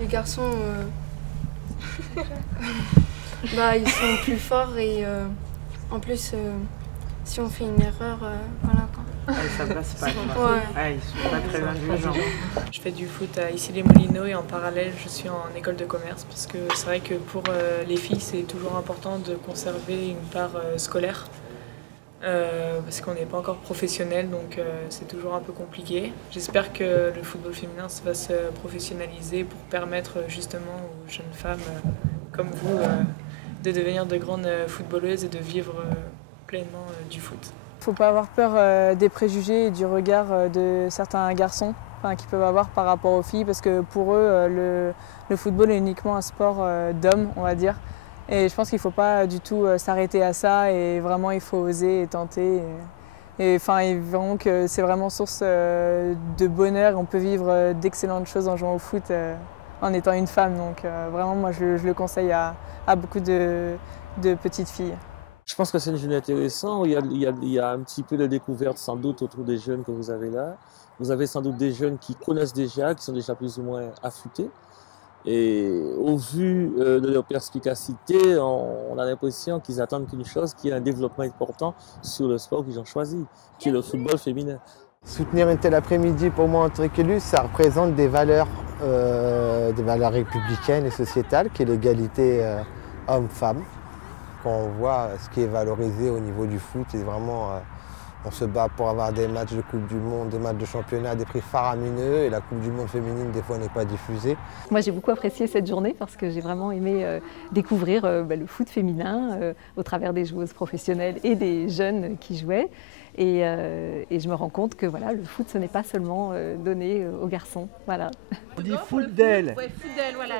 Les garçons, bah, ils sont plus forts et en plus, si on fait une erreur, voilà quoi. Ça passe pas. Ouais. Ils sont pas très indulgents. Je fais du foot à Issy-les-Moulineaux et en parallèle je suis en école de commerce parce que c'est vrai que pour les filles c'est toujours important de conserver une part scolaire parce qu'on n'est pas encore professionnel donc c'est toujours un peu compliqué. J'espère que le football féminin va se professionnaliser pour permettre justement aux jeunes femmes comme vous de devenir de grandes footballeuses et de vivre pleinement du foot. Il ne faut pas avoir peur des préjugés et du regard de certains garçons qu'ils peuvent avoir par rapport aux filles parce que pour eux, le football est uniquement un sport d'hommes, on va dire. Et je pense qu'il ne faut pas du tout s'arrêter à ça et vraiment il faut oser et tenter. Et vraiment que c'est vraiment source de bonheur. On peut vivre d'excellentes choses en jouant au foot en étant une femme. Donc vraiment, moi, je le conseille à beaucoup de petites filles. Je pense que c'est une journée intéressante. Il y a un petit peu de découverte sans doute autour des jeunes que vous avez là. Vous avez sans doute des jeunes qui connaissent déjà, qui sont déjà plus ou moins affûtés. Et au vu de leur perspicacité, on a l'impression qu'ils attendent qu'une chose, qui est un développement important sur le sport qu'ils ont choisi, qui est le football féminin. Soutenir une telle après-midi, pour moi, en tant qu'élu, ça représente des valeurs républicaines et sociétales, qui est l'égalité homme-femme. Quand on voit ce qui est valorisé au niveau du foot, et vraiment, on se bat pour avoir des matchs de Coupe du Monde, des matchs de championnat, des prix faramineux, et la Coupe du Monde féminine, des fois, n'est pas diffusée. Moi, j'ai beaucoup apprécié cette journée parce que j'ai vraiment aimé découvrir le foot féminin au travers des joueuses professionnelles et des jeunes qui jouaient. Et je me rends compte que voilà, le foot, ce n'est pas seulement donné aux garçons. Voilà. On dit foot d'elle. Ouais, foot d'elle, voilà.